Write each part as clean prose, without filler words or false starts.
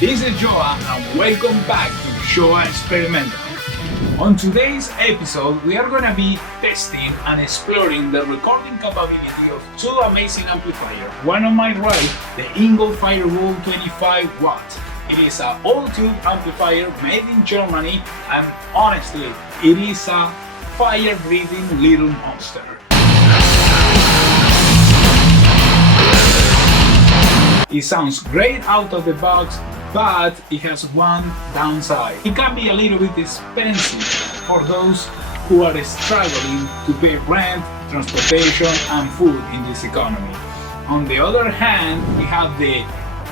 This is Joa and welcome back to Joa Experimento. On today's episode, we are gonna be testing and exploring the recording capability of two amazing amplifiers. One on my right, the ENGL Fireball 25 watts. It is an all-tube amplifier made in Germany, and honestly, it is a fire-breathing little monster. It sounds great out of the box, but it has one downside. It can be a little bit expensive for those who are struggling to pay rent, transportation and food in this economy. On the other hand, we have the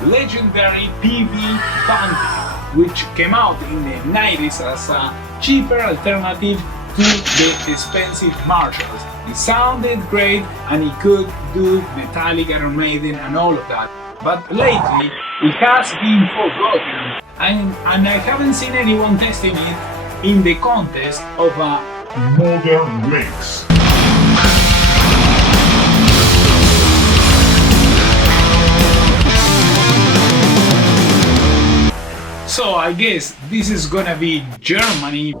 legendary Peavey Bandit, which came out in the 90s as a cheaper alternative to the expensive Marshalls. It sounded great and it could do Metallica, Iron Maiden and all of that. But lately, it has been forgotten, and I haven't seen anyone testing it in the context of a modern mix. So I guess this is gonna be Germany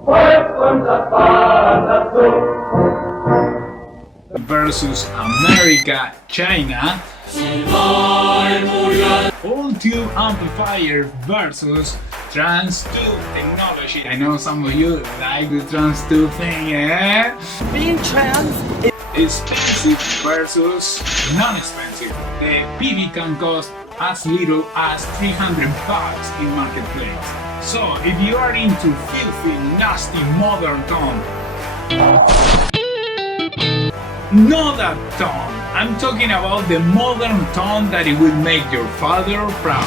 versus America, China. All-tube amplifier versus trans-tube technology. I know some of you like the trans-tube thing, eh? Being trans is expensive versus non-expensive. The Pavey can cost as little as $300 in marketplace. So if you are into filthy, nasty modern tone, not that tone. I'm talking about the modern tone that it will make your father proud.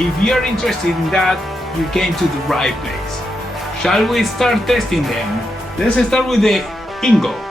If you're interested in that, you came to the right place. Shall we start testing them? Let's start with the ENGL.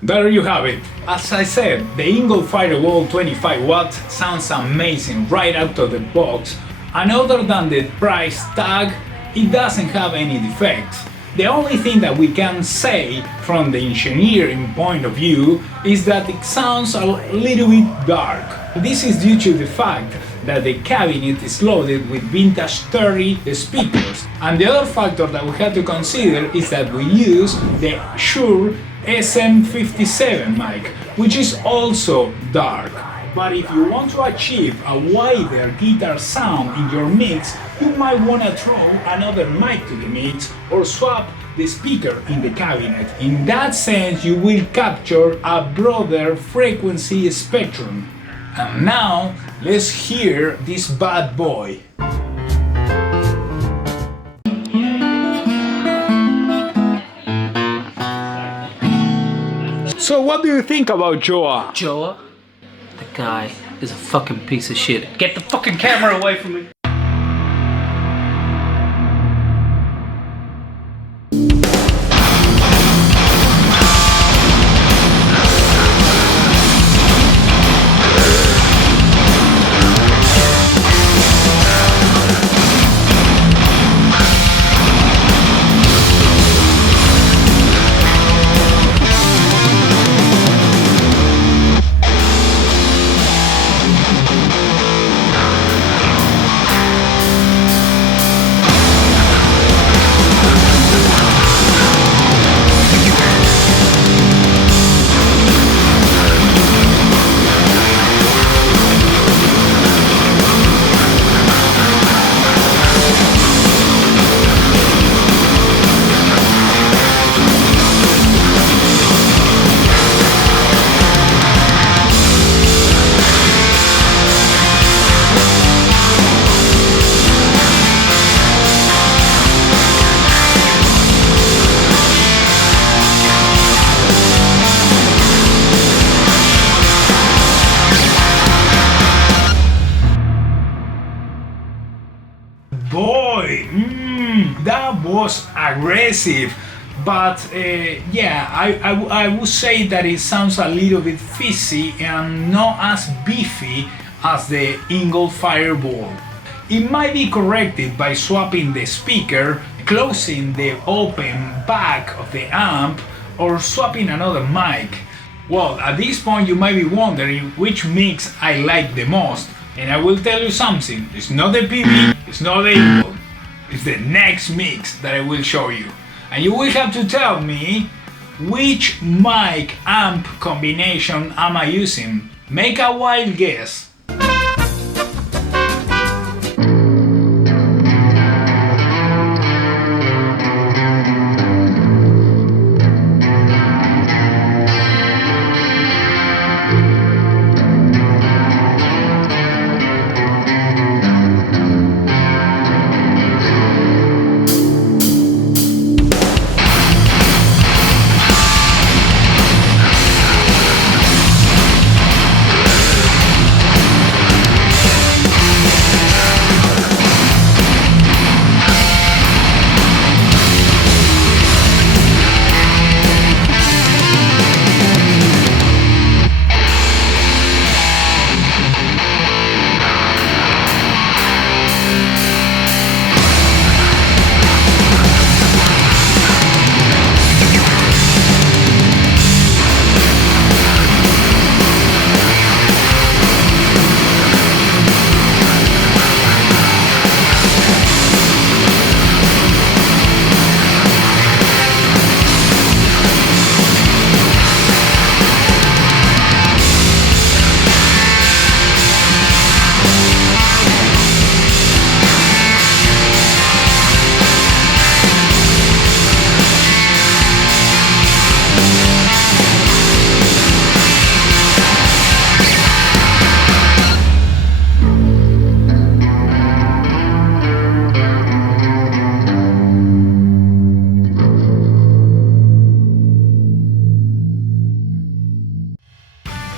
There you have it. As I said, the ENGL Fireball 25 watts sounds amazing right out of the box, and other than the price tag, it doesn't have any defects. The only thing that we can say from the engineering point of view is that it sounds a little bit dark. This is due to the fact that the cabinet is loaded with vintage 30 speakers, and the other factor that we have to consider is that we use the Shure SM57 mic, which is also dark. But if you want to achieve a wider guitar sound in your mix, you might want to throw another mic to the mix or swap the speaker in the cabinet. In that sense, you will capture a broader frequency spectrum. And now, let's hear this bad boy. So what do you think about Joa? Joa, the guy is a fucking piece of shit. Get the fucking camera away from me. Boy, that was aggressive, but yeah, I would say that it sounds a little bit fizzy and not as beefy as the ENGL Fireball. It might be corrected by swapping the speaker, closing the open back of the amp, or swapping another mic. Well, at this point you might be wondering which mix I like the most, and I will tell you something, it's not the Peavey, it's not the ENGL, it's the next mix that I will show you. And you will have to tell me which mic amp combination am I using. Make a wild guess.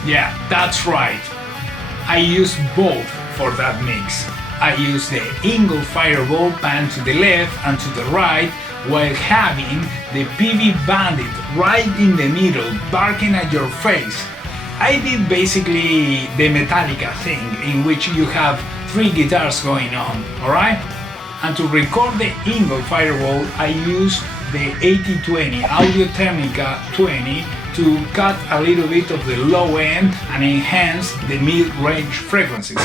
Yeah, that's right. I use both for that mix. I use the ENGL Fireball pan to the left and to the right, while having the Peavey Bandit right in the middle, barking at your face. I did basically the Metallica thing, in which you have 3 guitars going on, alright? And to record the ENGL Fireball, I use the 8020 Audio-Technica 20 to cut a little bit of the low end and enhance the mid-range frequencies.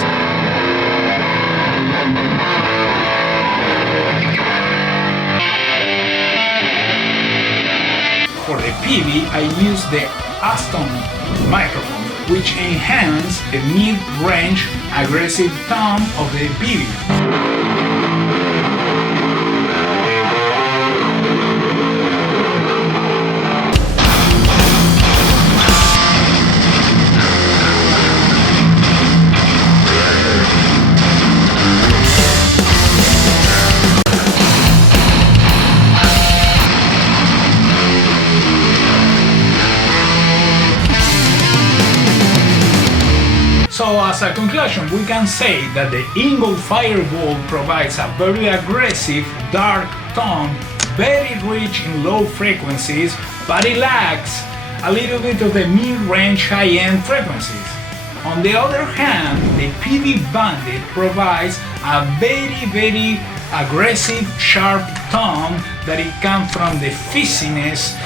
For the Peavey, I use the Aston microphone, which enhances the mid-range aggressive tone of the Peavey. So as as a conclusion, we can say that the ENGL Fireball provides a very aggressive, dark tone, very rich in low frequencies, but it lacks a little bit of the mid-range high-end frequencies. On the other hand, the Peavey Bandit provides a very aggressive, sharp tone that it comes from the fizziness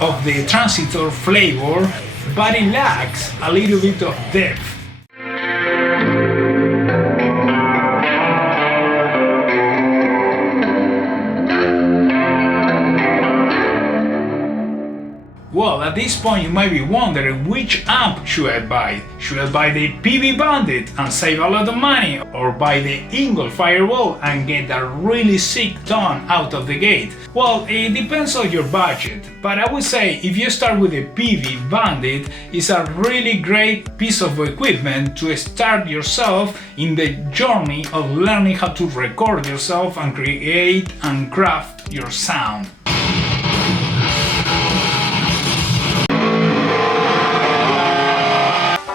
of the transistor flavor, but it lacks a little bit of depth. Well, at this point you might be wondering which amp should I buy? Should I buy the Peavey Bandit and save a lot of money, or buy the ENGL Fireball and get a really sick tone out of the gate? Well, it depends on your budget, but I would say if you start with the Peavey Bandit, it's a really great piece of equipment to start yourself in the journey of learning how to record yourself and create and craft your sound.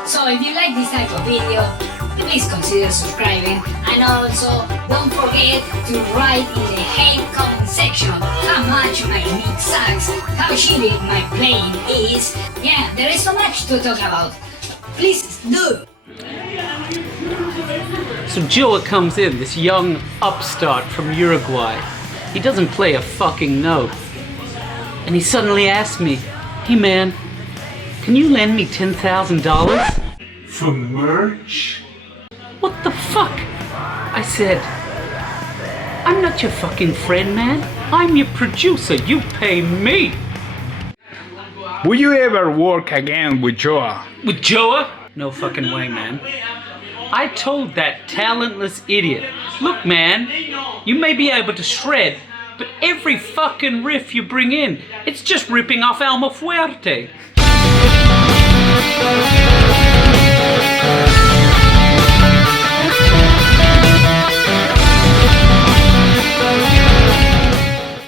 So if you like this type of video, please consider subscribing, and also don't forget to write in the hate comment section how much my mix sucks, how shitty my playing is. Yeah, there is so much to talk about. Please do! So Joa comes in, this young upstart from Uruguay. He doesn't play a fucking note. And he suddenly asks me, "Hey man, can you lend me $10,000? For merch? What the fuck?" I said, "I'm not your fucking friend, man. I'm your producer. You pay me." Will you ever work again with Joa? With Joa? No fucking way, man. I told that talentless idiot, "Look, man, you may be able to shred, but every fucking riff you bring in, it's just ripping off Alma Fuerte."